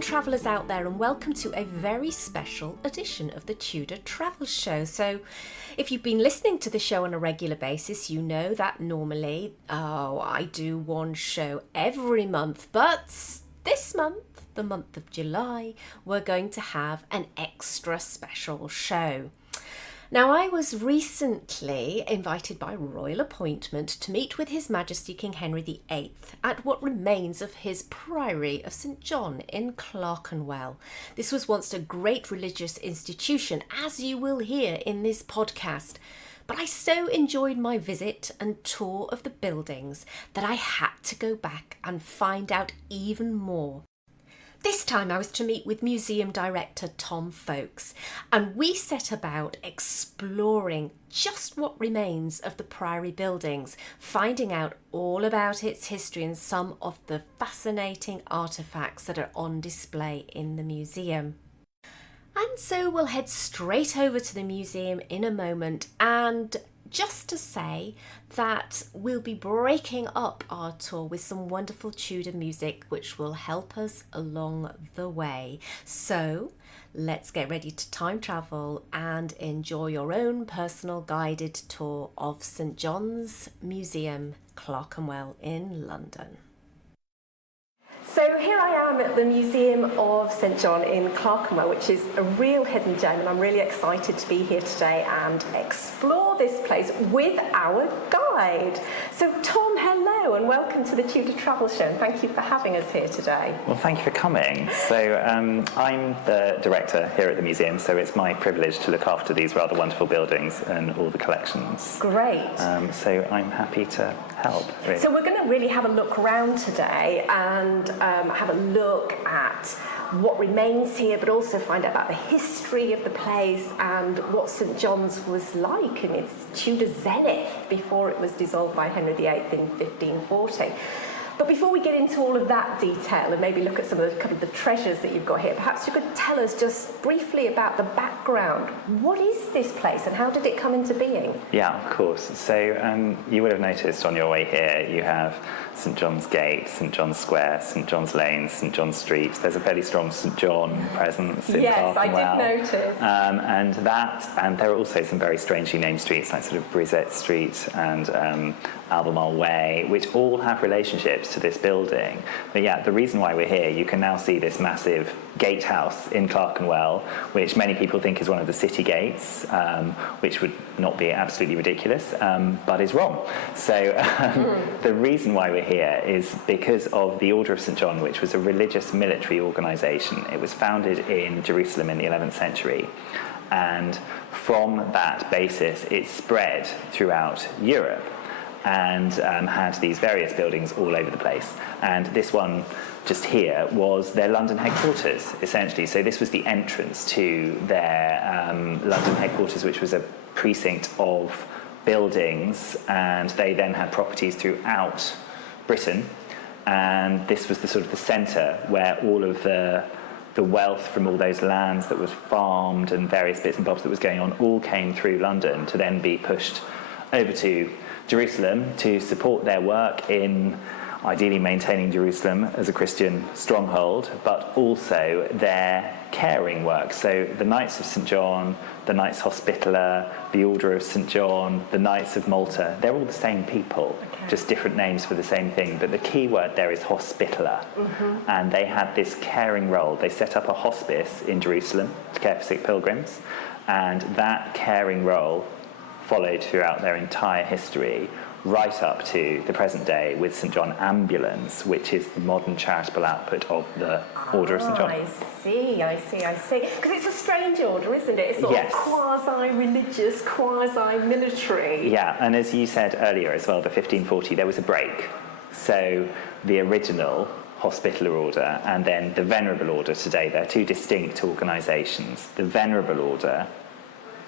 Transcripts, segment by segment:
Travellers out there, and welcome to a very special edition of the Tudor Travel Show. So if you've been listening to the show on a regular basis, you know that normally I do one show every month, but this month, the month of July, we're going to have an extra special show. Now, I was recently invited by royal appointment to meet with His Majesty King Henry VIII at what remains of his Priory of St John in Clerkenwell. This was once a great religious institution, as you will hear in this podcast. But I so enjoyed my visit and tour of the buildings that I had to go back and find out even more. This time I was to meet with museum director Tom Foakes, and we set about exploring just what remains of the Priory buildings, finding out all about its history and some of the fascinating artefacts that are on display in the museum. And so we'll head straight over to the museum in a moment, and just to say that we'll be breaking up our tour with some wonderful Tudor music which will help us along the way. So let's get ready to time travel and enjoy your own personal guided tour of St John's Museum, Clerkenwell in London. So here I am at the Museum of St John in Clerkenwell, which is a real hidden gem, and I'm really excited to be here today and explore this place with our guide. So Tom, hello and welcome to the Tudor Travel Show, and thank you for having us here today. Well, thank you for coming. So I'm the director here at the museum, so it's my privilege to look after these rather wonderful buildings and all the collections. Great. So I'm happy to help. Really. So we're going to really have a look around today and have a look at what remains here, but also find out about the history of the place and what St John's was like in its Tudor zenith before it was dissolved by Henry VIII in 1540. But before we get into all of that detail and maybe look at some of the, couple of the treasures that you've got here, perhaps you could tell us just briefly about the background. What is this place and how did it come into being? Yeah, of course. So you would have noticed on your way here you have St John's Gate, St John's Square, St John's Lane, St John's Street. There's a fairly strong St John presence in Clerkenwell. Yes, I did notice. And there are also some very strangely named streets like sort of Brisette Street and Albemarle Way, which all have relationships to this building. But yeah, the reason why we're here, you can now see this massive gatehouse in Clerkenwell, which many people think is one of the city gates, which would not be absolutely ridiculous, but is wrong. So the reason why we're here is because of the Order of St John, which was a religious military organisation. It was founded in Jerusalem in the 11th century. And from that basis, it spread throughout Europe and had these various buildings all over the place. And this one just here was their London headquarters, essentially. So this was the entrance to their London headquarters, which was a precinct of buildings, and they then had properties throughout Britain. And this was the sort of the centre where all of the wealth from all those lands that was farmed and various bits and bobs that was going on all came through London to then be pushed over to Jerusalem to support their work in ideally maintaining Jerusalem as a Christian stronghold, but also their caring work. So the Knights of St John, the Knights Hospitaller, the Order of St John, the Knights of Malta, they're all the same people, just different names for the same thing. But the key word there is Hospitaller. And they had this caring role. They set up a hospice in Jerusalem to care for sick pilgrims, and that caring role followed throughout their entire history, right up to the present day with St John Ambulance, which is the modern charitable output of the Order of St John. I see. Because it's a strange order, isn't it? It's sort of quasi-religious, quasi-military. Yeah, and as you said earlier as well, the 1540, there was a break. So the original Hospitaller Order and then the Venerable Order today, they're two distinct organisations. The Venerable Order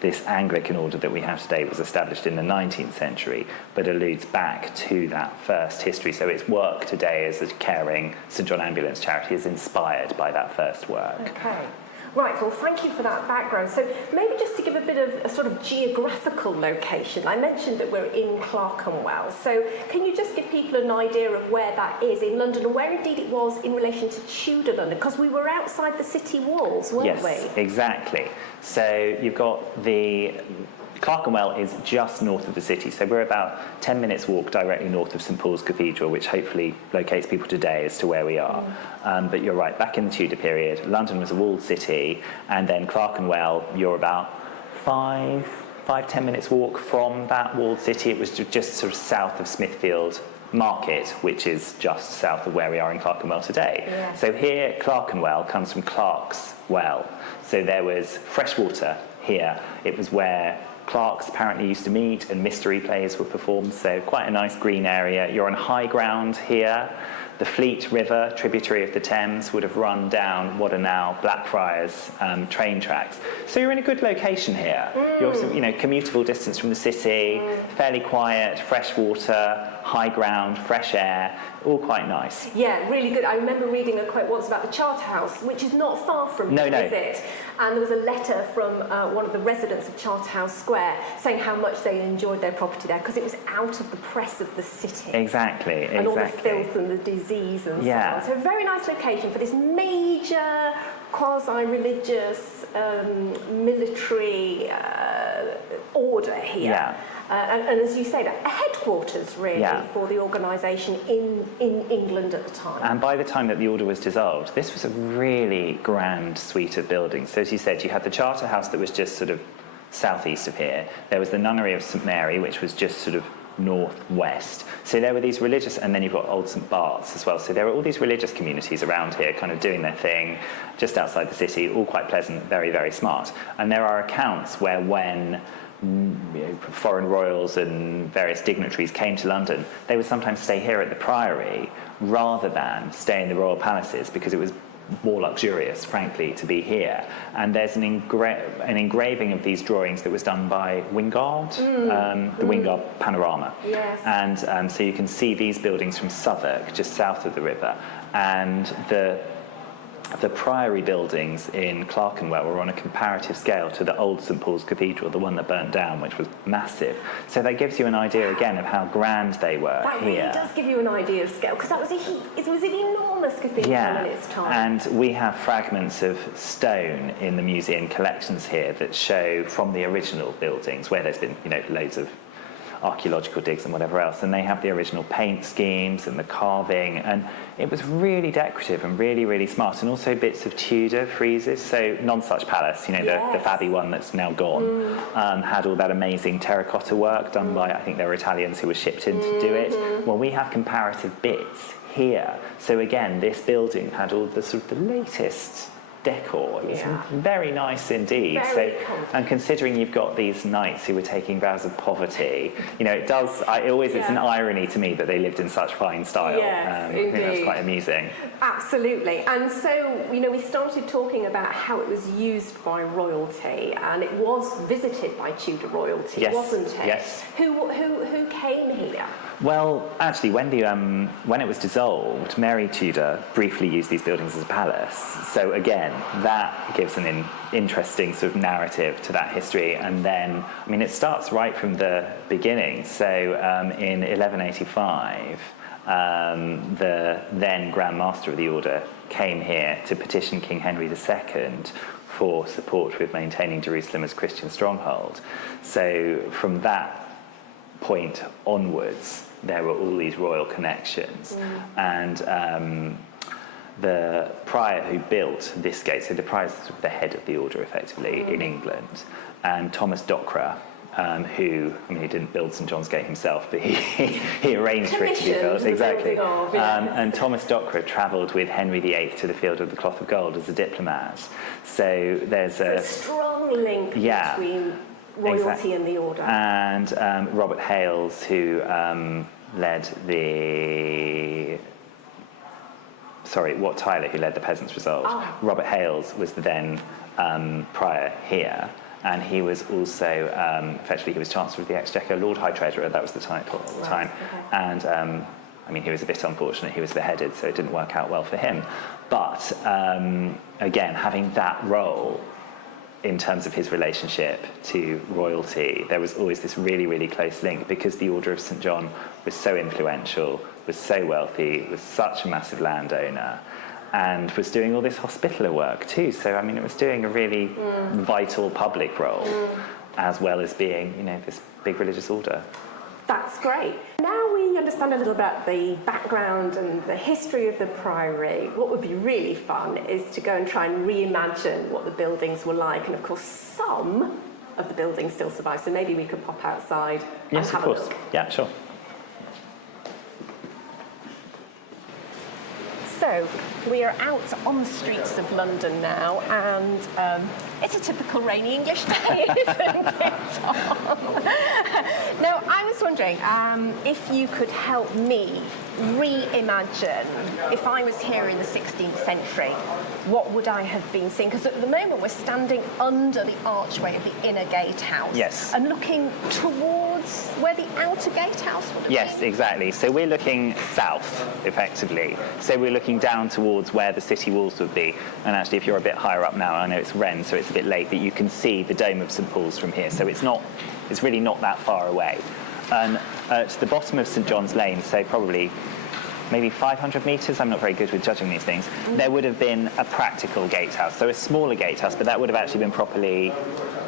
this Anglican order that we have today was established in the 19th century, but alludes back to that first history. So its work today as a caring St John Ambulance charity is inspired by that first work. Okay. Right, well, thank you for that background. So maybe just to give a bit of a sort of geographical location, I mentioned that we're in Clerkenwell. So can you just give people an idea of where that is in London, and where indeed it was in relation to Tudor London? Because we were outside the city walls, weren't we? Yes, exactly. So you've got the... Clerkenwell is just north of the city, so we're about 10 minutes walk directly north of St Paul's Cathedral, which hopefully locates people today as to where we are. But you're right, back in the Tudor period, London was a walled city, and then Clerkenwell, you're about 10 minutes walk from that walled city. It was just sort of south of Smithfield Market, which is just south of where we are in Clerkenwell today. Yes. So here, Clerkenwell comes from Clark's Well. So there was fresh water here. It was where clerks apparently used to meet and mystery plays were performed, so quite a nice green area. You're on high ground here. The Fleet River, tributary of the Thames, would have run down what are now Blackfriars train tracks. So you're in a good location here. You're, commutable distance from the city, fairly quiet, fresh water, high ground, fresh air, all quite nice. Yeah, really good. I remember reading a quote once about the Charterhouse, which is not far from here, is it? And there was a letter from one of the residents of Charterhouse Square saying how much they enjoyed their property there because it was out of the press of the city. Exactly. And all the filth and the disease and so on. So a very nice location for this major quasi-religious military order here. Yeah. And as you say, a headquarters really for the organisation in England at the time. And by the time that the order was dissolved, this was a really grand suite of buildings. So as you said, you had the Charterhouse that was just sort of southeast of here. There was the Nunnery of St Mary, which was just sort of northwest. So there were these religious, and then you've got Old St Bart's as well. So there were all these religious communities around here kind of doing their thing just outside the city, all quite pleasant, very, very smart. And there are accounts where when foreign royals and various dignitaries came to London, they would sometimes stay here at the Priory rather than stay in the royal palaces because it was more luxurious, frankly, to be here. And there's an engraving of these drawings that was done by Wingard, the Wingard panorama. Yes. And so you can see these buildings from Southwark, just south of the river, and the Priory buildings in Clerkenwell were on a comparative scale to the old St Paul's Cathedral, the one that burnt down, which was massive. So that gives you an idea again of how grand they were that here. Really does give you an idea of scale, because that was it was an enormous cathedral in its time. And we have fragments of stone in the museum collections here that show from the original buildings, where there's been loads of archaeological digs and whatever else, and they have the original paint schemes and the carving, and it was really decorative and really, really smart, and also bits of Tudor friezes. So Nonsuch Palace, the fabby one that's now gone, had all that amazing terracotta work done by, I think there were Italians who were shipped in to do it. Well, we have comparative bits here. So again, this building had all the sort of the latest decor. It was very nice indeed. And considering you've got these knights who were taking vows of poverty, it's an irony to me that they lived in such fine style. Yes, I think that's quite amusing. Absolutely. And so, we started talking about how it was used by royalty, and it was visited by Tudor royalty, wasn't it? Yes. Who came here? Well, actually, when it was dissolved, Mary Tudor briefly used these buildings as a palace. So again, that gives an interesting sort of narrative to that history. And then, it starts right from the beginning. So in 1185, the then Grand Master of the Order came here to petition King Henry II for support with maintaining Jerusalem as Christian stronghold. So from that point onwards, there were all these royal connections. And the prior who built this gate, so the prior is the head of the order effectively in England, and Thomas Dockwra, who, he didn't build St John's Gate himself, but he arranged for it to be built. Exactly. And Thomas Dockwra travelled with Henry VIII to the Field of the Cloth of Gold as a diplomat. So there's a strong link between royalty and the order. And Robert Hales, who led the... Wat Tyler, who led the Peasants' Revolt. Robert Hales was the then prior here, and he was also, effectively, he was Chancellor of the Exchequer, Lord High Treasurer, that was the title at the time. Okay. And, I mean, he was a bit unfortunate, he was beheaded, so it didn't work out well for him. But, again, having that role in terms of his relationship to royalty, there was always this really, really close link, because the Order of St John was so influential, was so wealthy, was such a massive landowner, and was doing all this hospitaller work too. So, I mean, it was doing a really vital public role, as well as being, you know, this big religious order. That's great. Now we understand a little about the background and the history of the Priory. What would be really fun is to go and try and reimagine what the buildings were like. And of course, some of the buildings still survive. So maybe we could pop outside and have a look. Yeah, sure. So we are out on the streets of London now, and it's a typical rainy English day, isn't it, Tom? Now, I was wondering if you could help me reimagine, if I was here in the 16th century, what would I have been seeing? Because at the moment we're standing under the archway of the inner gatehouse. Yes. And looking towards where the outer gatehouse would have been. Yes, exactly. So we're looking south, effectively. So we're looking down towards where the city walls would be. And actually, if you're a bit higher up now, I know it's Wren, so it's a bit late, but you can see the dome of St Paul's from here. So it's really not that far away. And at the bottom of St John's Lane, so probably maybe 500 metres, I'm not very good with judging these things, there would have been a practical gatehouse, so a smaller gatehouse, but that would have actually been properly,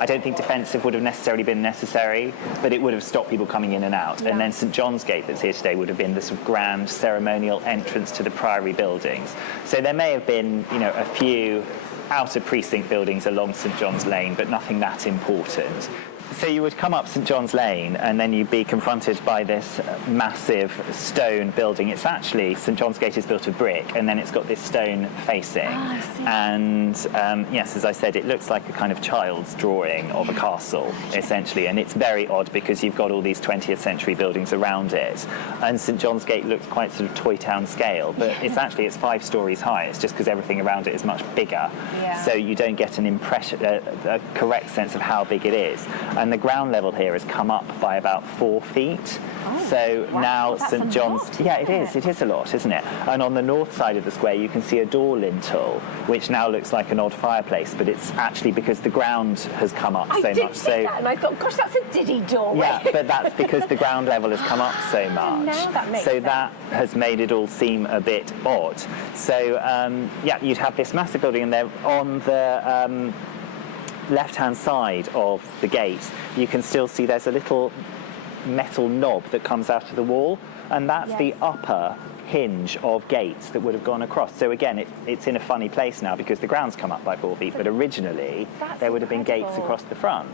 I don't think defensive would have necessarily been necessary, but it would have stopped people coming in and out. Yeah. And then St John's Gate that's here today would have been the sort of grand ceremonial entrance to the Priory buildings. So there may have been, you know, a few outer precinct buildings along St John's Lane, but nothing that important. So you would come up St John's Lane and then you'd be confronted by this massive stone building. It's actually, St John's Gate is built of brick, and then it's got this stone facing. I see. And yes, as I said, it looks like a kind of child's drawing of a castle, essentially. And it's very odd because you've got all these 20th century buildings around it. And St John's Gate looks quite sort of Toy Town scale, but it's 5 stories high. It's just because everything around it is much bigger. Yeah. So you don't get an impression, a correct sense of how big it is. And the ground level here has come up by about 4 feet. Oh, so wow, now that's St a John's, lot, it is a lot, isn't it? And on the north side of the square you can see a door lintel, which now looks like an odd fireplace, but it's actually because the ground has come up so much. I did see that, and I thought, gosh, that's a diddy doorway. Yeah, but that's because the ground level has come up so much. Now that makes so sense. that has made it all seem a bit odd. So you'd have this massive building, and they're on the left-hand side of the gate, you can still see there's a little metal knob that comes out of the wall, and that's the upper hinge of gates that would have gone across. So again, it's in a funny place now because the ground's come up by 4 feet, but originally there would have been gates across the front.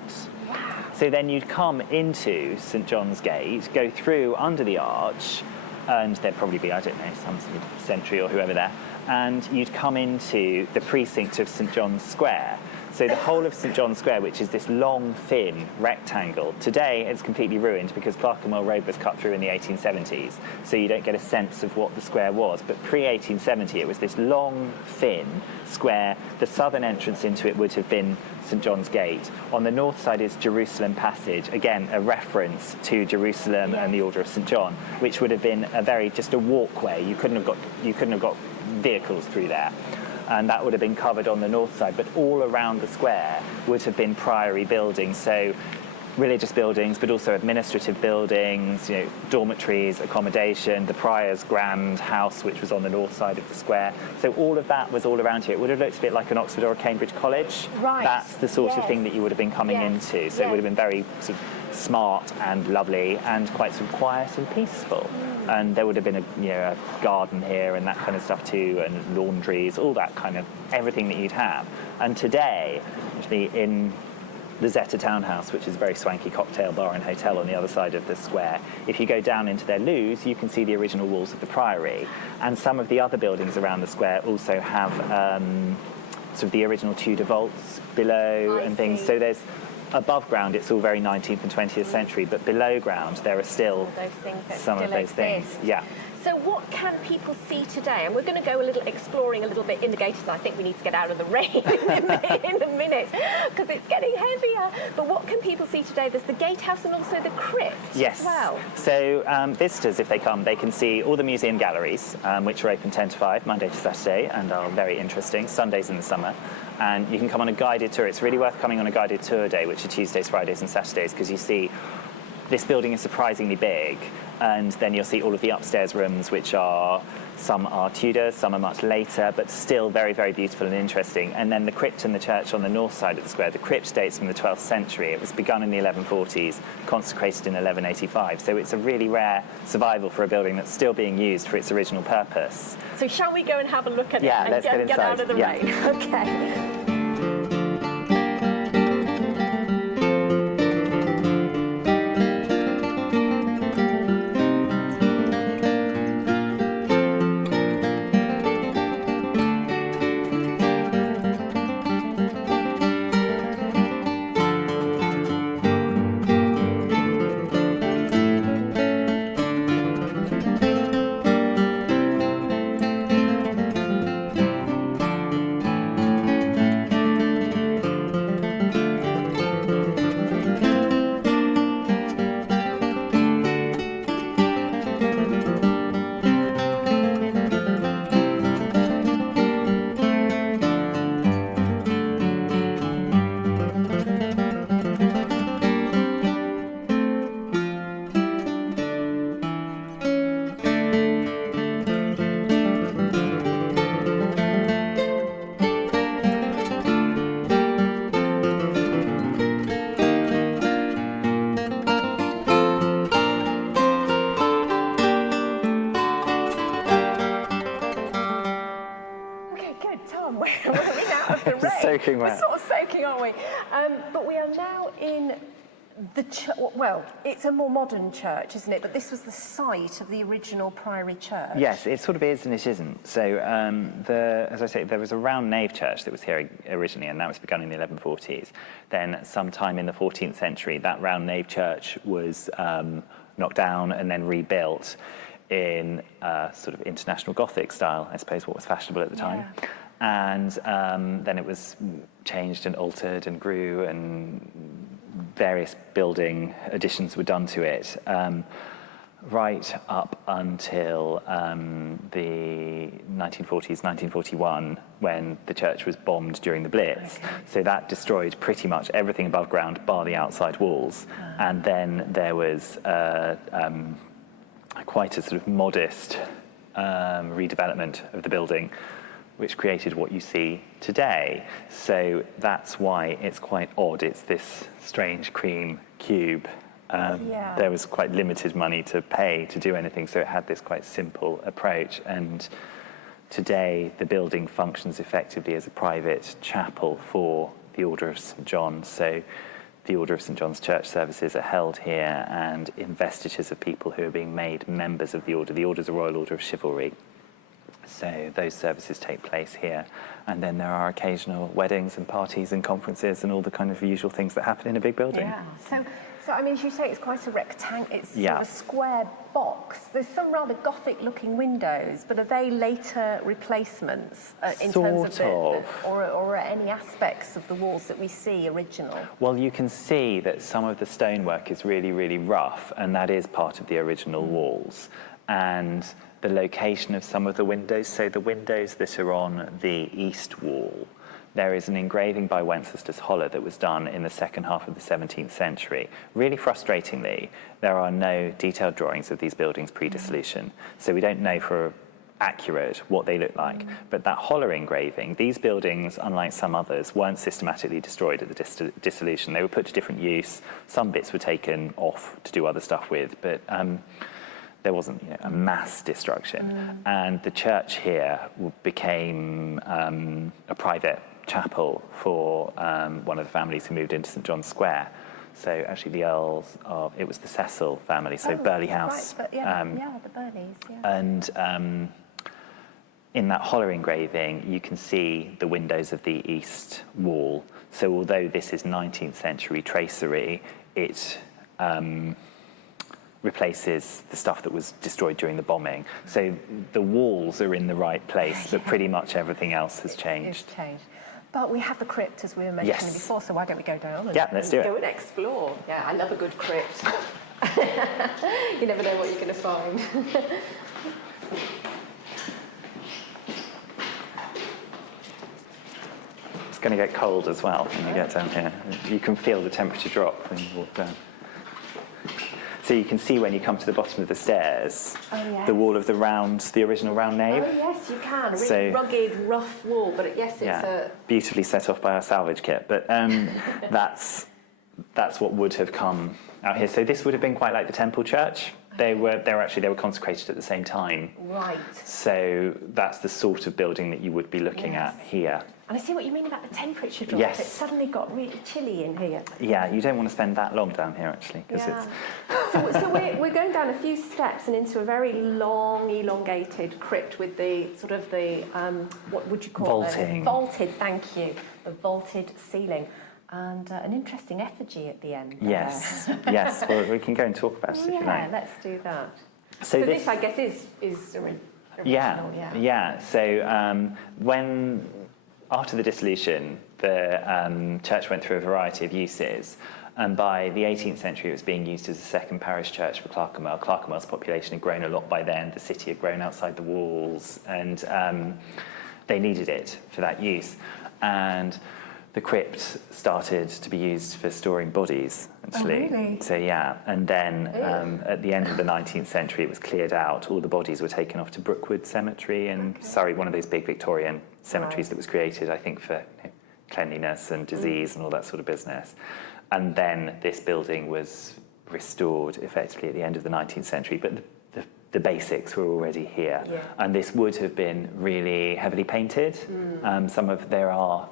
Wow. So then you'd come into St John's Gate, go through under the arch, and there'd probably be, I don't know, some sort of sentry or whoever there, and you'd come into the precinct of St John's Square. So the whole of St John's Square, which is this long, thin rectangle, today it's completely ruined because Clerkenwell Road was cut through in the 1870s, so you don't get a sense of what the square was. But pre-1870, it was this long, thin square. The southern entrance into it would have been St John's Gate. On the north side is Jerusalem Passage, again, a reference to Jerusalem and the Order of St John, which would have been just a walkway. You couldn't have got vehicles through there. And that would have been covered on the north side, but all around the square would have been priory buildings, so religious buildings, but also administrative buildings, you know, dormitories, accommodation, the prior's grand house, which was on the north side of the square. So all of that was all around here. It would have looked a bit like an Oxford or a Cambridge college. Right. That's the sort of thing that you would have been coming into. So it would have been very sort of smart and lovely and quite sort of quiet and peaceful. And there would have been a garden here and that kind of stuff too, and laundries, all that kind of everything that you'd have. And today, actually in the Zeta Townhouse, which is a very swanky cocktail bar and hotel on the other side of the square, if you go down into their loos, you can see the original walls of the Priory. And some of the other buildings around the square also have sort of the original Tudor vaults below and things. So there's above ground, it's all very 19th and 20th century, but below ground, there are still some of those things. Yeah. So what can people see today? And we're going to go exploring a little bit in the gatehouse. I think we need to get out of the rain in a minute because it's getting heavier. But what can people see today? There's the gatehouse and also the crypt as well. So visitors, if they come, they can see all the museum galleries, which are open 10 to 5, Monday to Saturday, and are very interesting, Sundays in the summer. And you can come on a guided tour. It's really worth coming on a guided tour day, which are Tuesdays, Fridays and Saturdays, because you see this building is surprisingly big, and then you'll see all of the upstairs rooms, which are, some are Tudor, some are much later, but still very, very beautiful and interesting. And then the crypt and the church on the north side of the square. The crypt dates from the 12th century. It was begun in the 1140s, consecrated in 1185. So it's a really rare survival for a building that's still being used for its original purpose. So shall we go and have a look at it and let's get out of the rain? Okay. Soaking wet. We're sort of soaking, aren't we? But we are now in the church. Well, it's a more modern church, isn't it? But this was the site of the original Priory church. Yes, it sort of is and it isn't. So, as I say, there was a round nave church that was here originally, and that was begun in the 1140s. Then, sometime in the 14th century, that round nave church was knocked down and then rebuilt in sort of international Gothic style, I suppose, what was fashionable at the time. And then it was changed and altered and grew, and various building additions were done to it, right up until the 1940s, 1941, when the church was bombed during the Blitz. Okay. So that destroyed pretty much everything above ground, bar the outside walls. And then there was quite a sort of modest redevelopment of the building, which created what you see today. So that's why it's quite odd. It's this strange cream cube. There was quite limited money to pay to do anything, so it had this quite simple approach. And today, the building functions effectively as a private chapel for the Order of St John. So the Order of St John's church services are held here, and investitures of people who are being made members of the Order. The Order is a Royal Order of Chivalry. So those services take place here, and then there are occasional weddings and parties and conferences and all the kind of usual things that happen in a big building. Yeah. So I mean, as you say, it's quite a rectangle. It's sort of a square box. There's some rather Gothic-looking windows, but are they later replacements in terms of or any aspects of the walls that we see original? Well, you can see that some of the stonework is really, really rough, and that is part of the original walls. And the location of some of the windows, so the windows that are on the east wall, there is an engraving by Wenceslas Holler that was done in the second half of the 17th century. Really frustratingly, there are no detailed drawings of these buildings pre-dissolution, so we don't know for accurate what they look like. But that Holler engraving, these buildings, unlike some others, weren't systematically destroyed at the dissolution. They were put to different use. Some bits were taken off to do other stuff with, but there wasn't a mass destruction. And the church here became a private chapel for one of the families who moved into St John's Square. So actually the Earls of, it was the Cecil family, so Burghley House. Right, but the Burghleys, And in that hollow engraving, you can see the windows of the east wall. So although this is 19th century tracery, it replaces the stuff that was destroyed during the bombing. So the walls are in the right place, but pretty much everything else has changed. It's changed. But we have the crypt, as we were mentioning before, so why don't we go down and let's do it. Go and explore. Yeah, I love a good crypt. You never know what you're going to find. It's going to get cold as well when you get down here. You can feel the temperature drop when you walk down. So you can see when you come to the bottom of the stairs, the wall of the original round nave. Oh yes, you can. A really rugged, rough wall, but it's beautifully set off by our salvage kit. But that's what would have come out here. So this would have been quite like the Temple Church. They were consecrated at the same time. Right. So that's the sort of building that you would be looking at here. And I see what you mean about the temperature drop. Yes. It suddenly got really chilly in here. Yeah, you don't want to spend that long down here, actually. So we're going down a few steps and into a very long, elongated crypt with the sort of what would you call it? Vaulting. Vaulted, thank you. The vaulted ceiling. And an interesting effigy at the end. Yes, yes. Well, we can go and talk about it if you like. Yeah, let's do that. So this, I guess, is original. Yeah. So after the dissolution, the church went through a variety of uses. And by the 18th century, it was being used as a second parish church for Clerkenwell. Clerkenwell's population had grown a lot by then. The city had grown outside the walls, and they needed it for that use. And the crypt started to be used for storing bodies, actually. Oh, really? So, and then at the end of the 19th century, it was cleared out. All the bodies were taken off to Brookwood Cemetery in Surrey, one of those big Victorian cemeteries that was created, I think, for cleanliness and disease and all that sort of business. And then this building was restored effectively at the end of the 19th century, but the basics were already here. Yeah. And this would have been really heavily painted. There are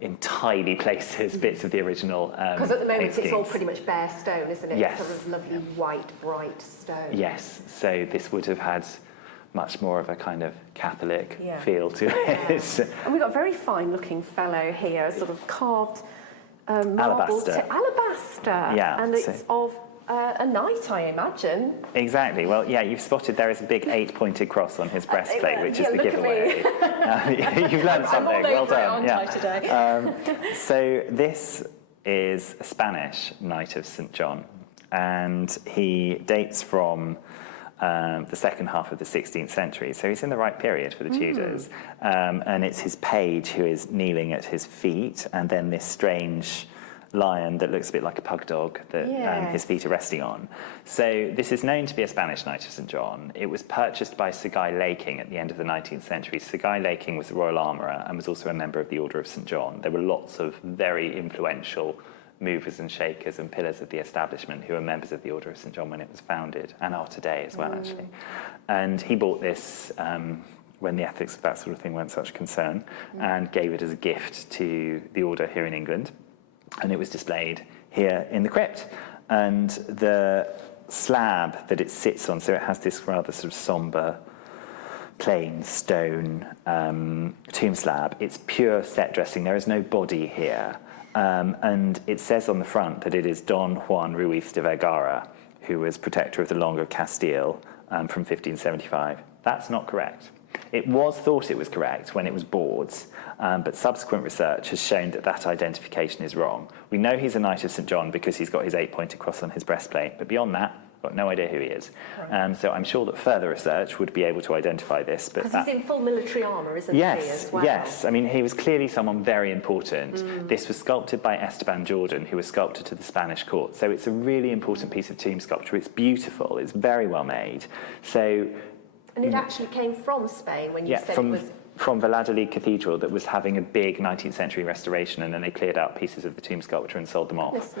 in tiny places bits of the original because at the moment paintings. It's all pretty much bare stone, isn't it? Yes. Sort of lovely white, bright stone. Yes, so this would have had much more of a kind of Catholic feel to it. And we've got a very fine looking fellow here, sort of carved marble alabaster. Yeah, and it's of a knight, I imagine. Exactly. Well, you've spotted there is a big 8-pointed cross on his breastplate, which is the giveaway. You've learned something. Well done. Today. So this is a Spanish knight of St John, and he dates from the second half of the 16th century. So he's in the right period for the Tudors. And it's his page who is kneeling at his feet, and then this strange lion that looks a bit like a pug dog that his feet are resting on. So this is known to be a Spanish knight of St John. It was purchased by Sir Guy Laking at the end of the 19th century. Sir Guy Laking was the royal armourer and was also a member of the Order of St John. There were lots of very influential movers and shakers and pillars of the establishment who were members of the Order of St John when it was founded, and are today as well, actually. And he bought this when the ethics of that sort of thing weren't such concern, and gave it as a gift to the Order here in England. And it was displayed here in the crypt. And the slab that it sits on, so it has this rather sort of sombre, plain stone tomb slab. It's pure set dressing. There is no body here. And it says on the front that it is Don Juan Ruiz de Vergara, who was protector of the Longa of Castile from 1575. That's not correct. It was thought it was correct when it was bought, but subsequent research has shown that that identification is wrong. We know he's a Knight of St John because he's got his 8-pointed cross on his breastplate, but beyond that, I've got no idea who he is. So I'm sure that further research would be able to identify this. Because he's in full military armour, isn't he, as well? Yes. I mean, he was clearly someone very important. This was sculpted by Esteban Jordan, who was sculptor to the Spanish court. So it's a really important piece of tomb sculpture. It's beautiful. It's very well made. And it actually came from Spain when you said it was... from Valladolid Cathedral that was having a big 19th century restoration, and then they cleared out pieces of the tomb sculpture and sold them off.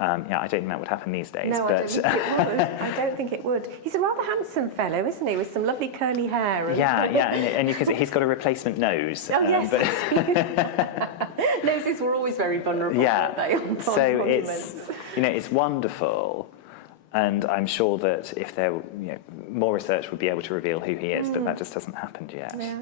I don't think that would happen these days. No, but I don't think it would. He's a rather handsome fellow, isn't he, with some lovely curly hair. And and you can see he's got a replacement nose. Oh, yes. Noses were always very vulnerable, weren't they? So it's wonderful. And I'm sure that if there, more research would be able to reveal who he is, but that just hasn't happened yet. Yeah,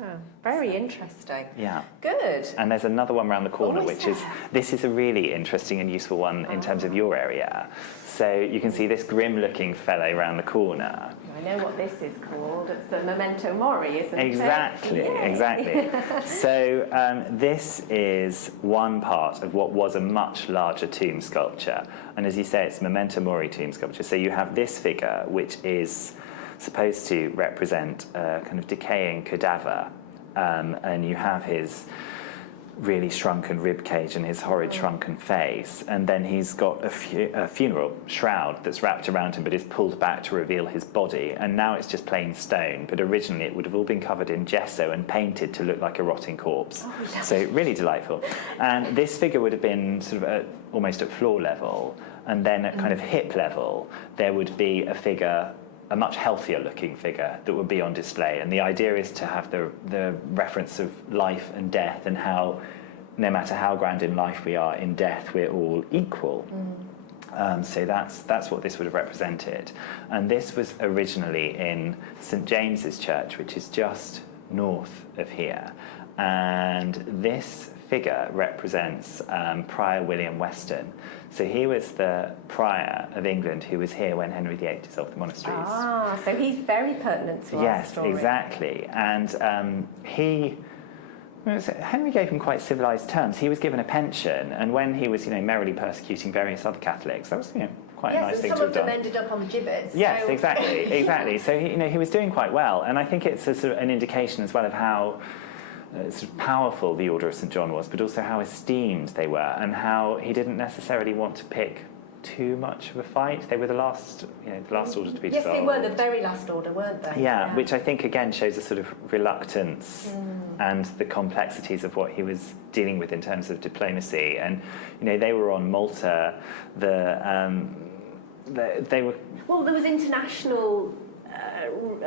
very interesting. Yeah. Good. And there's another one around the corner, Oh, is this is a really interesting and useful one in terms of your area. So you can see this grim-looking fellow around the corner. I know what this is called. It's the Memento Mori, isn't Exactly, it? exactly. So this is one part of what was a much larger tomb sculpture. And as you say, it's a Memento Mori tomb sculpture. So you have this figure, which is supposed to represent a kind of decaying cadaver. And you have his really shrunken rib cage and his horrid shrunken face, and then he's got a funeral shroud that's wrapped around him but is pulled back to reveal his body, and now it's just plain stone, but originally it would have all been covered in gesso and painted to look like a rotting corpse. So really delightful. And this figure would have been sort of almost at floor level, and then at kind of hip level there would be a figure, a much healthier looking figure that would be on display. And the idea is to have the reference of life and death, and how no matter how grand in life we are, in death we're all equal. So that's what this would have represented. And this was originally in St James's Church, which is just north of here. And this figure represents Prior William Weston. So he was the Prior of England who was here when Henry VIII dissolved the monasteries. Ah, so he's very pertinent to our story. Yes, exactly. And Henry gave him quite civilised terms. He was given a pension, and when he was, merrily persecuting various other Catholics, that was, quite a nice thing to have done. Yes, and some of them ended up on gibbets. Yes, so. exactly. So he was doing quite well, and I think it's a sort of an indication as well of how sort of powerful the Order of St John was, but also how esteemed they were, and how he didn't necessarily want to pick too much of a fight. They were the last order to be dissolved. Yes, they were the very last order, weren't they? Yeah, which I think again shows a sort of reluctance and the complexities of what he was dealing with in terms of diplomacy. And they were on Malta. They were. Well, there was international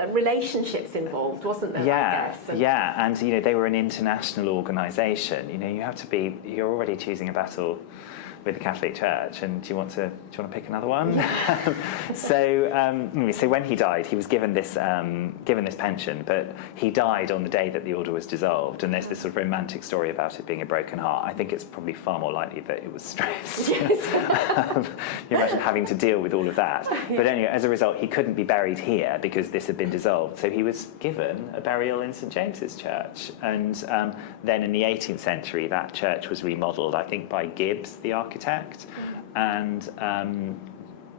relationships involved, wasn't there? Yeah, I guess? yeah, and they were an international organisation. You're already choosing a battle with the Catholic Church, and do you want to pick another one? So when he died, he was given this pension, but he died on the day that the order was dissolved, and there's this sort of romantic story about it being a broken heart. I think it's probably far more likely that it was stress. Yes. You imagine having to deal with all of that. But anyway, as a result, he couldn't be buried here because this had been dissolved, so he was given a burial in St James's Church. And then in the 18th century, that church was remodelled, I think, by Gibbs, the architect, and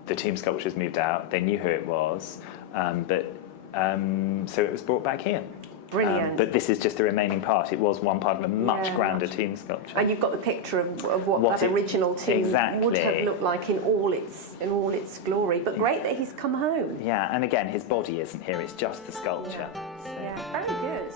the tomb sculptures moved out. They knew who it was, so it was brought back here. Brilliant. But this is just the remaining part. It was one part of a much grander tomb sculpture. And you've got the picture of what that original tomb would have looked like in all its glory. But great that he's come home. Yeah, and again, his body isn't here. It's just the sculpture. Yeah, very good.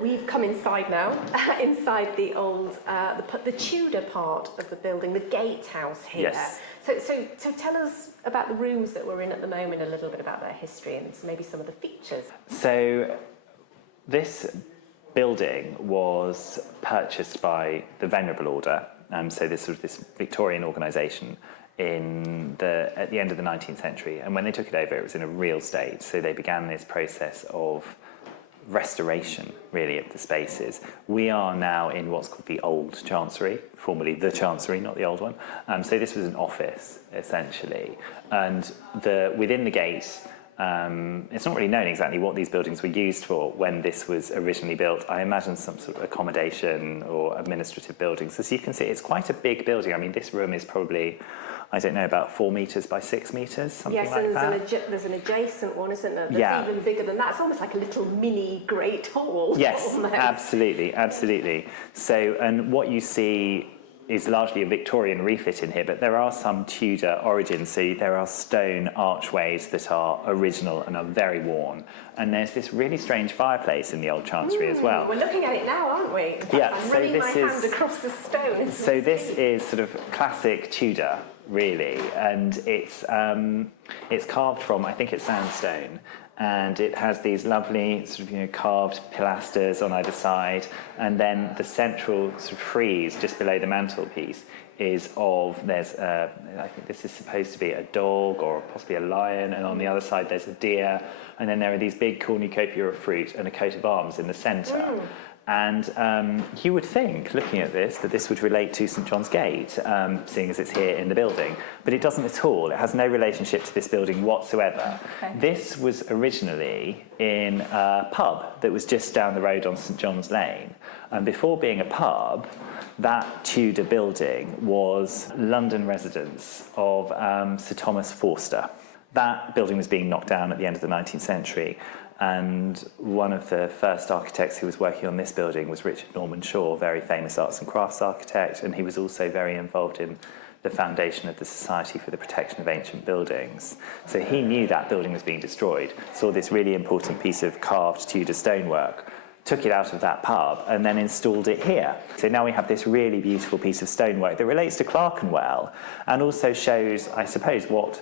We've come inside now, inside the old, the Tudor part of the building, the gatehouse here. Yes. So tell us about the rooms that we're in at the moment, a little bit about their history and maybe some of the features. So this building was purchased by the Venerable Order, so this Victorian organisation at the end of the 19th century. And when they took it over, it was in a real state. So they began this process of restoration, really, of the spaces. We are now in what's called the Old Chancery, formerly the Chancery, not the old one. So this was an office, essentially. And within the gate It's not really known exactly what these buildings were used for when this was originally built. I imagine some sort of accommodation or administrative buildings. As you can see, it's quite a big building. I mean, this room is probably, I don't know, about 4 metres by 6 metres, something like that. Yes, and there's an adjacent one, isn't there? That's even bigger than that. It's almost like a little mini Great Hall. Yes, almost. absolutely. So, and what you see is largely a Victorian refit in here, but there are some Tudor origins. So there are stone archways that are original and are very worn. And there's this really strange fireplace in the old chancery as well. We're looking at it now, aren't we? I'm running my hand across the stone. So this is sort of classic Tudor, really, and it's carved from, I think it's sandstone. And it has these lovely sort of carved pilasters on either side, and then the central sort of frieze just below the mantelpiece is I think this is supposed to be a dog or possibly a lion, and on the other side there's a deer, and then there are these big cornucopia of fruit and a coat of arms in the centre. And you would think, looking at this, that this would relate to St John's Gate, seeing as it's here in the building. But it doesn't at all. It has no relationship to this building whatsoever. Okay. This was originally in a pub that was just down the road on St John's Lane. And before being a pub, that Tudor building was London residence of Sir Thomas Forster. That building was being knocked down at the end of the 19th century. And one of the first architects who was working on this building was Richard Norman Shaw, very famous arts and crafts architect, and he was also very involved in the foundation of the Society for the Protection of Ancient Buildings. So he knew that building was being destroyed, saw this really important piece of carved Tudor stonework, took it out of that pub and then installed it here. So now we have this really beautiful piece of stonework that relates to Clerkenwell and also shows, I suppose, what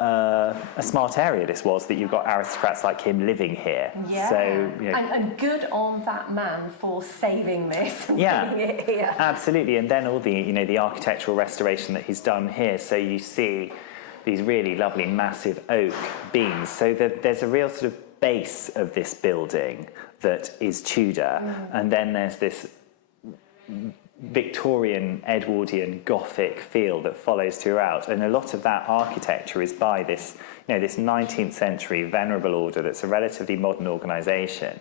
a smart area this was, that you've got aristocrats like him living here. Yeah, so, and good on that man for saving this and bringing it here. Absolutely, and then all the the architectural restoration that he's done here. So you see these really lovely massive oak beams. So there's a real sort of base of this building that is Tudor, and then there's this Victorian, Edwardian, Gothic feel that follows throughout, and a lot of that architecture is by this, this 19th century venerable order that's a relatively modern organisation,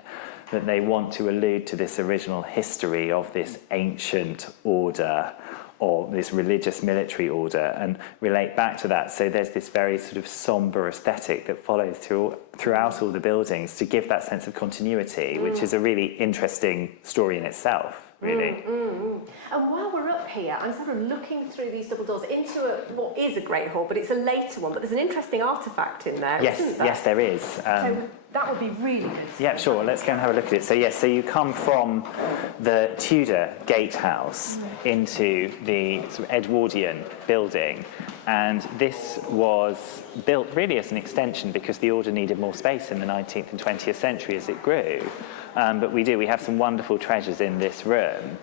that they want to allude to this original history of this ancient order or this religious military order and relate back to that. So there's this very sort of sombre aesthetic that follows throughout all the buildings to give that sense of continuity, which is a really interesting story in itself. Really. And while we're up here, I'm sort of looking through these double doors into what is a great hall, but it's a later one. But there's an interesting artefact in there, isn't there? Yes, there is. So that would be really good. Yeah, sure. Let's go and have a look at it. So yes, so you come from the Tudor gatehouse into the sort of Edwardian building, and this was built really as an extension because the order needed more space in the 19th and 20th century as it grew. But we have some wonderful treasures in this room.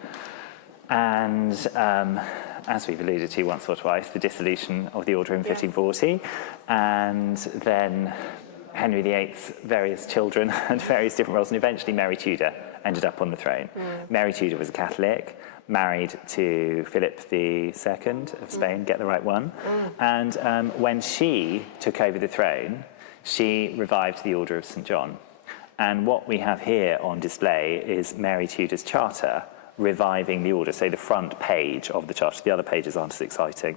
And as we've alluded to once or twice, the dissolution of the order in 1540, and then Henry VIII's various children and various different roles, and eventually Mary Tudor ended up on the throne. Mary Tudor was a Catholic, married to Philip II of Spain, get the right one. And when she took over the throne, she revived the Order of St John. And what we have here on display is Mary Tudor's charter reviving the order, so the front page of the charter. The other pages aren't as exciting,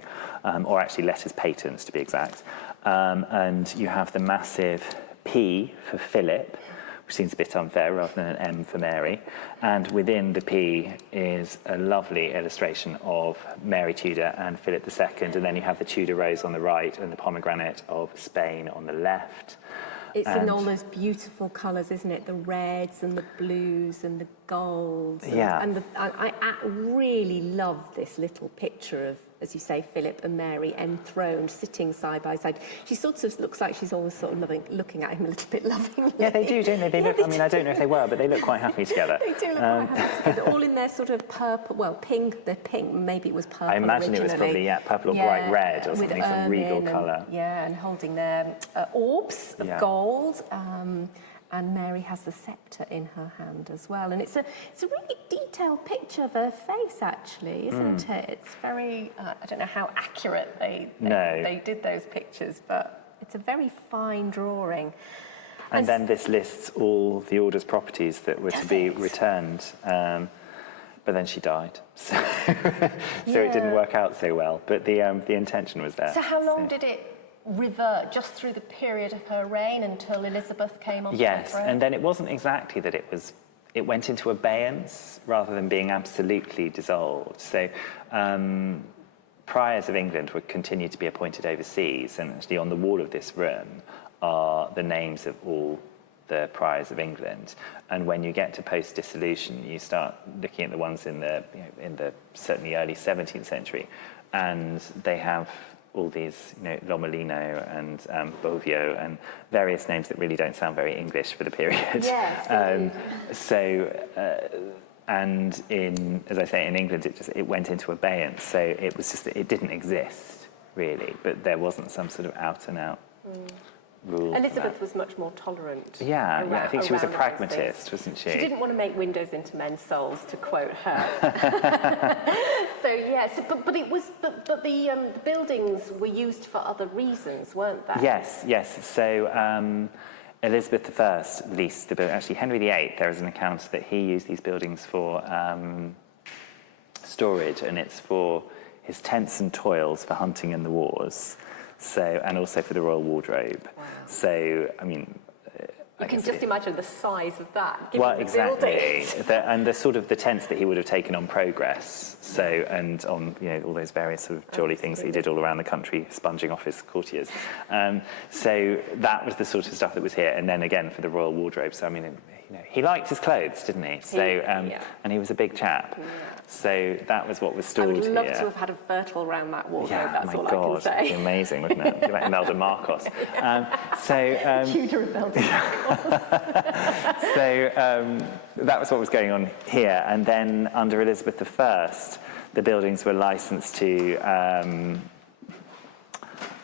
or actually letters patents to be exact. And you have the massive P for Philip, which seems a bit unfair, rather than an M for Mary. And within the P is a lovely illustration of Mary Tudor and Philip II. And then you have the Tudor rose on the right and the pomegranate of Spain on the left. It's in all those beautiful colours, isn't it? The reds and the blues and the golds. And I really love this little picture of, as you say, Philip and Mary enthroned, sitting side by side. She sort of looks like she's always sort of looking at him a little bit lovingly. Yeah, they do, don't they? They look. I mean, I don't know if they were, but they look quite happy together. They do look quite happy together. All in their sort of purple, well, pink. They're pink. Maybe it was purple. I imagine originally. it was probably purple or bright red or something, some regal colour. And holding their orbs of gold. And Mary has the sceptre in her hand as well. And it's a really detailed picture of her face, actually, isn't it? It's very, I don't know how accurate they did those pictures, but It's a very fine drawing. And then this lists all the order's properties that were to be returned. But then she died, so it didn't work out so well. But the intention was there. So how long did it revert? Just through the period of her reign until Elizabeth came on the throne? Yes, and then it wasn't exactly that it went into abeyance rather than being absolutely dissolved. So priors of England would continue to be appointed overseas, and actually on the wall of this room are the names of all the priors of England. And when you get to post-dissolution, you start looking at the ones in the certainly early 17th century, and they have all these, Lomellino and Bovio and various names that really don't sound very English for the period. Yes. And as I say, in England, it went into abeyance. So it didn't exist really, but there wasn't some sort of out and out rule. Elizabeth was much more tolerant. Yeah, I think she was a pragmatist, wasn't she? She didn't want to make windows into men's souls, to quote her. So yes, but the buildings were used for other reasons, weren't they? Yes. So Elizabeth I leased the building. Actually, Henry VIII, there is an account that he used these buildings for storage, and it's for his tents and toils for hunting in the wars. So, and also for the royal wardrobe. Wow. So, I mean, you can just imagine the size of that. Well, exactly, and the sort of the tents that he would have taken on progress. So, and on all those various sort of jolly things that he did all around the country, sponging off his courtiers. So that was the sort of stuff that was here. And then again for the royal wardrobe. So I mean, he liked his clothes, didn't he? So, and he was a big chap. Yeah. So that was what was stored here. I would love to have had a Fertile around that wardrobe. Yeah, that's all I can say. It'd be amazing, wouldn't it? Like Imelda Marcos. Tudor Imelda Marcos. So that was what was going on here. And then under Elizabeth I, the buildings were licensed to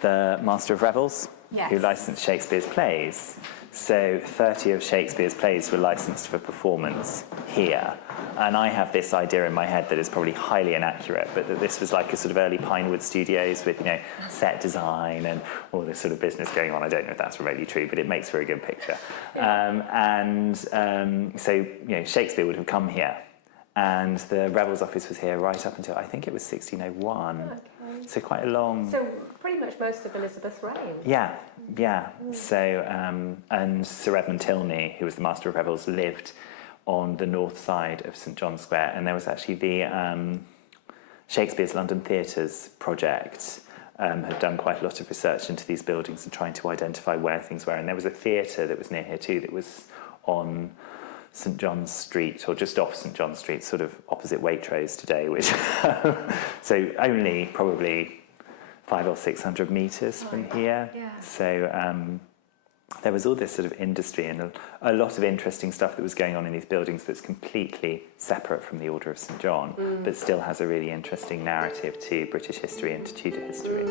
the Master of Revels, who licensed Shakespeare's plays. So 30 of Shakespeare's plays were licensed for performance here. And I have this idea in my head that is probably highly inaccurate, but that this was like a sort of early Pinewood studios with, set design and all this sort of business going on. I don't know if that's remotely true, but it makes for a good picture. So Shakespeare would have come here, and the Revels office was here right up until, I think it was 1601. Okay. So quite a long... So pretty much most of Elizabeth's reign. Yeah. So, and Sir Edmund Tilney, who was the Master of Revels, lived on the north side of St John Square, and there was actually the Shakespeare's London Theatres project had done quite a lot of research into these buildings and trying to identify where things were, and there was a theatre that was near here too that was on St John's Street, or just off St John's Street, sort of opposite Waitrose today, which so only probably 500 or 600 metres from here. Yeah. So there was all this sort of industry and a lot of interesting stuff that was going on in these buildings that's completely separate from the Order of St John, but still has a really interesting narrative to British history and to Tudor history.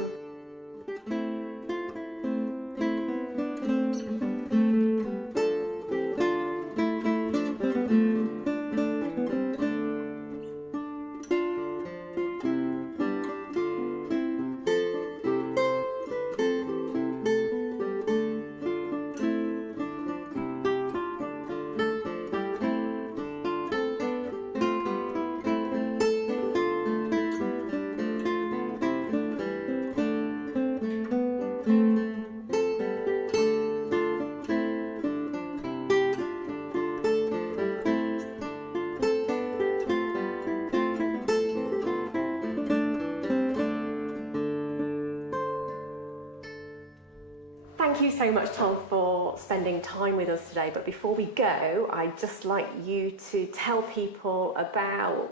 Thank you so much, Tom, for spending time with us today. But before we go, I'd just like you to tell people about,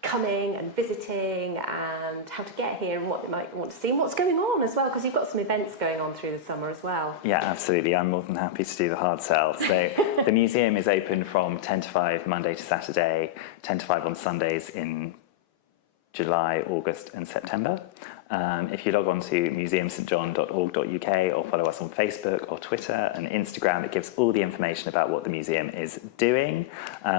coming and visiting and how to get here and what they might want to see and what's going on as well, because you've got some events going on through the summer as well. Yeah, absolutely. I'm more than happy to do the hard sell. So the museum is open from 10 to 5 Monday to Saturday, 10 to 5 on Sundays in July, August and September. If you log on to museumstjohn.org.uk or follow us on Facebook or Twitter and Instagram, it gives all the information about what the museum is doing.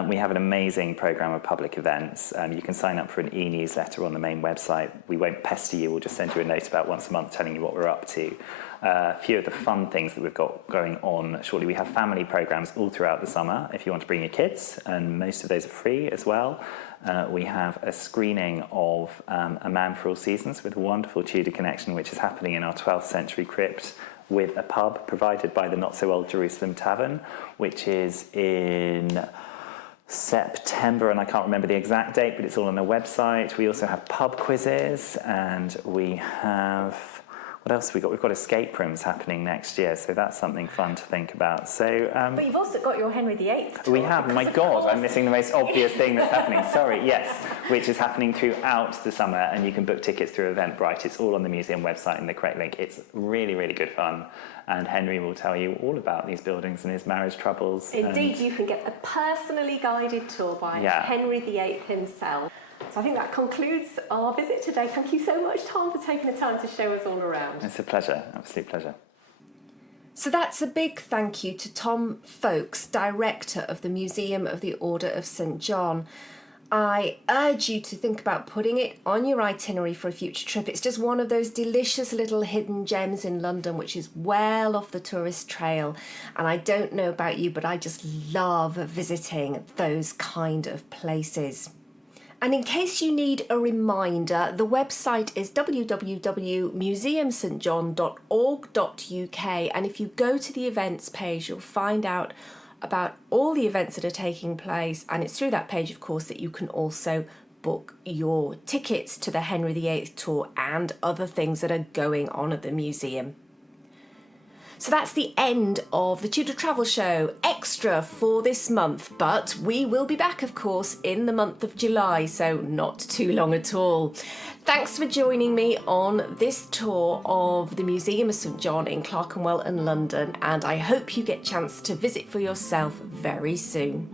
We have an amazing programme of public events. You can sign up for an e-newsletter on the main website. We won't pester you, we'll just send you a note about once a month telling you what we're up to. A few of the fun things that we've got going on shortly. We have family programmes all throughout the summer if you want to bring your kids, and most of those are free as well. We have a screening of A Man for All Seasons with a wonderful Tudor connection, which is happening in our 12th century crypt with a pub provided by the Not So Old Jerusalem Tavern, which is in September, and I can't remember the exact date, but it's all on the website. We also have pub quizzes, and we have... What else have we got? We've got escape rooms happening next year, so that's something fun to think about. So, but you've also got your Henry VIII tour. We have. My God, I'm missing the most obvious thing that's happening. Sorry, yes, which is happening throughout the summer, and you can book tickets through Eventbrite. It's all on the museum website in the correct link. It's really, really good fun, and Henry will tell you all about these buildings and his marriage troubles. Indeed, you can get a personally guided tour by Henry VIII himself. So I think that concludes our visit today. Thank you so much, Tom, for taking the time to show us all around. It's a pleasure, absolute pleasure. So that's a big thank you to Tom Foakes, Director of the Museum of the Order of St John. I urge you to think about putting it on your itinerary for a future trip. It's just one of those delicious little hidden gems in London, which is well off the tourist trail. And I don't know about you, but I just love visiting those kind of places. And in case you need a reminder, the website is www.museumstjohn.org.uk, and if you go to the events page, you'll find out about all the events that are taking place, and it's through that page, of course, that you can also book your tickets to the Henry VIII tour and other things that are going on at the museum. So that's the end of the Tudor Travel Show Extra for this month, but we will be back, of course, in the month of July, so not too long at all. Thanks for joining me on this tour of the Museum of St John in Clerkenwell and London, and I hope you get a chance to visit for yourself very soon.